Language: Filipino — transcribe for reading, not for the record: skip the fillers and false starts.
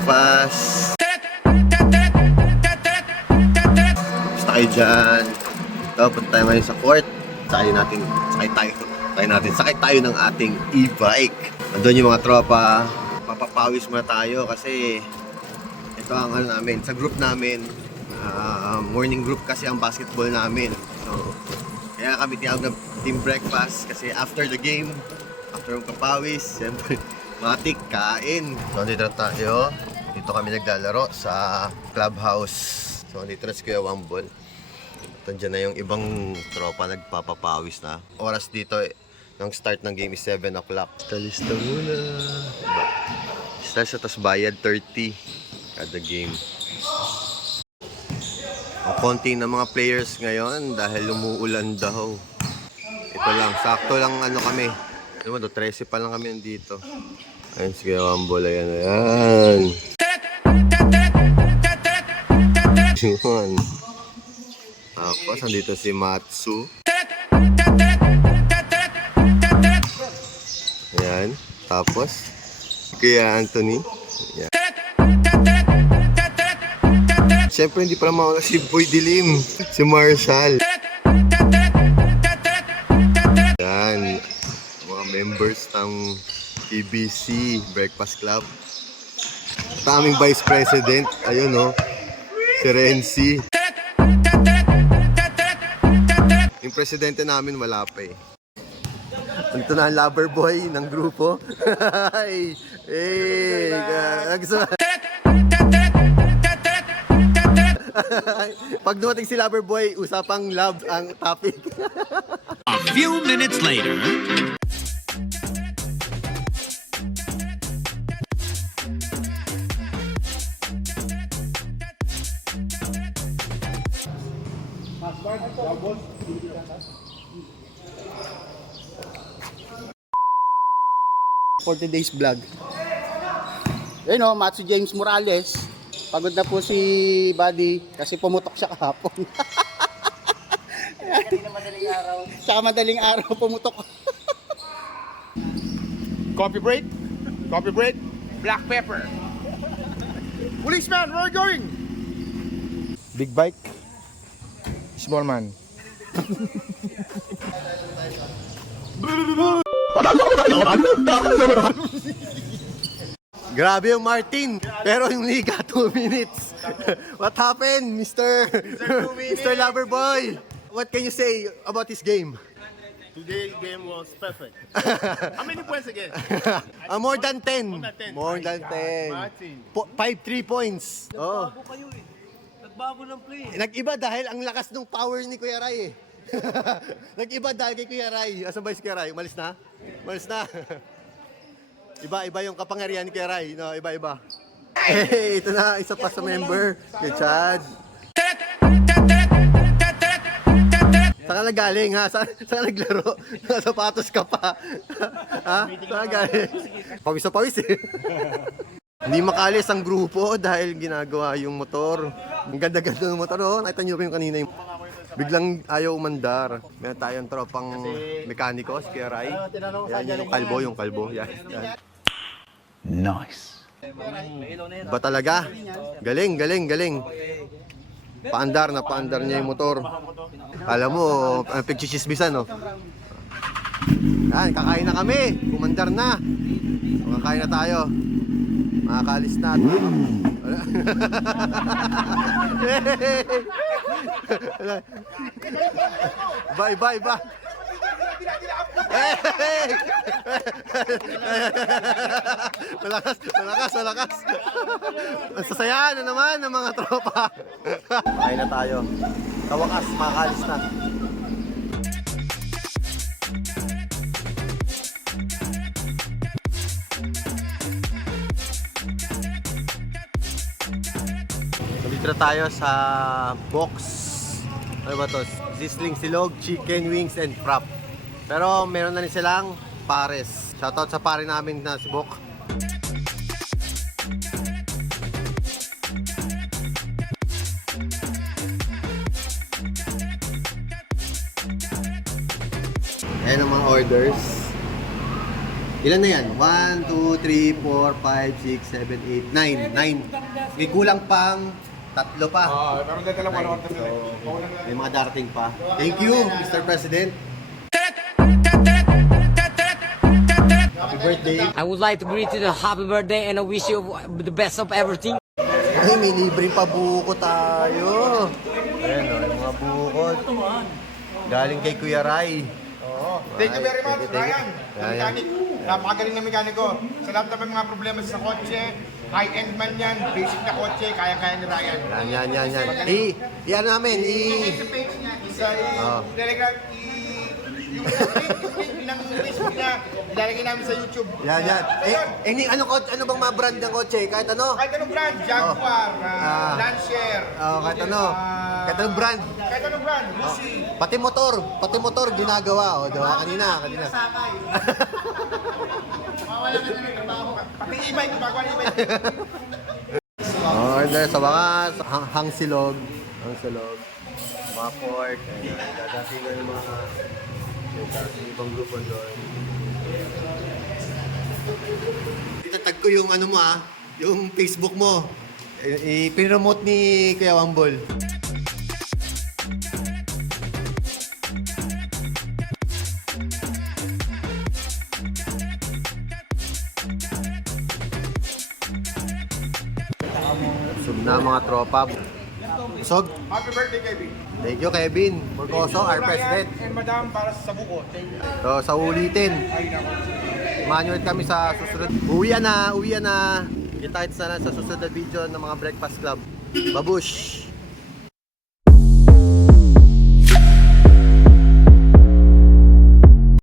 breakfast. Basta kayo dyan. Ito, punta tayo ngayon sa court. Sakay tayo ng ating e-bike. Nandun yung mga tropa. Papapawis muna tayo kasi ito ang ano namin, sa group namin. Morning group kasi ang basketball namin. So, kaya kami tinawag na team breakfast kasi after the game, after yung kapawis, siyempre, matik, kain. So, dito tayo. Dito kami naglalaro sa clubhouse. So, dito na si Kuya Wambol. Nandiyan na yung ibang tropa nagpapapawis na. Oras dito, ng start ng game is 7 o'clock. Talista muna. Start sa tas bayad 30 kada game. Ang konti ng mga players ngayon dahil umuulan daw. Ito lang, sakto lang ano kami. Ano ba, 13 pa lang kami nandito. Ayun, sige, Wambol, ayan. Yun. Tapos, nandito si Matsu. Ayan. Tapos, Kuya Anthony. Ayan. Siyempre, hindi pa mauna si Boy Dilim. Si Marshall. Ayan. Mga members ng PBC Breakfast Club. Taming Vice President. Ayun, no? Si Renzi. Yung presidente namin wala pa eh. Ito na ang lover boy ng grupo. Hey! Pag dumating si lover boy, usapang love ang topic. A few minutes later. For today's vlog. Ayun o, Matsu James Morales. Pagod na po si Buddy kasi pumutok siya kahapon. Madaling araw. Tsaka madaling araw pumutok. Coffee break. Coffee break. Black pepper. Policeman, where are you going? Big bike. Small man. Grabe yung Martin, pero yung liga 2 minutes. What happened, Mr. Loverboy? What can you say about this game? Today's game was perfect. How many points again? More than 10. More than 10. Martin. 5-3 points. Oh. Nagbago kayo eh. Nagbago ng play. Nag-iba dahil ang lakas ng power ni Kuya Ray eh. Nag-iba dahil kay Kuya Ray. Asan ba si Kuya Ray? Umalis na? Umalis na. Iba-iba yung kapangyarihan ni Kuya Ray. No, iba-iba. Hey, ito na, isa pa sa member. Kay Chad. Saan ka nagaling ha? Saan ka naglaro? Sapatos ka pa. Ha? Saan ka galing? Pawis na pawis eh. Hindi makalis ang grupo dahil ginagawa yung motor. Ang ganda-ganda ng motor. Oh, nakita nyo ba yung kanina yung biglang ayaw umandar. Meron tayong tropang mekaniko, si Kuya Ray. Yan yung kalbo. Yan. Nice. Ba talaga? Galing. Paandar niya yung motor. Alam mo, pagchichismisan, no? Yan, kakain na kami. Umandar na. Kakain na tayo. Makakalis na. Iba. Malakas. Ang sasayaan na naman ng mga tropa. Kain na tayo. Tawakas, makakalis na. Dito na tayo sa box. Ano ba to? Sizzling silog, chicken wings, and frap. Pero meron na rin silang pares. Shoutout sa pare namin na si Bok. Ayan ang mga orders. Ilan na yan? 1, 2, 3, 4, 5, 6, 7, 8, 9. 9. May kulang pang 3 pa. pero dito lang wala So, may mga darating pa. Thank you, Mr. President. Happy birthday. I would like to greet you the happy birthday and I wish you the best of everything. Ay, may libreng pabuko tayo. Ayan o, yung mga bukod. Galing kay Kuya Rai. Thank you very much, Thank you. Ryan. Mechanic. Napakagaling na mekaniko. Sa lahat ng mga problema sa kotse, high-end man yan, basic na kotse, kaya-kaya ni Ryan. Yan. Yan namin, Sa page niya, Telegram, yung link ng Facebook niya, ilalagay namin sa YouTube. Yan. Ano bang mga brand ng kotse? Kahit ano? Kahit anong brand, Jaguar, Lancer, Kahit ano? Kahit anong brand? kahit anong brand, Lucy. Pati motor ginagawa. O, diba? Kanina. Mawala ka na ng trabaho. Pati e-bike, gumagawa ng e-bike. Dahil sa wakas, hangsilog. Mga port. Dadating yung mga ibang grupo doon. Itatag ko yung ano mo yung Facebook mo. I-promote ni Kuya Wambol. Sub na mga tropa. Sog. Happy birthday, Kevin. Thank you, Kevin. Morcoso, our president. And Madam para sa buko. Thank you. So, sa ulitin. Manual kami sa susunod. Uwi na. Kita-kits na lang sa susunod na video ng mga Breakfast Club. Babush!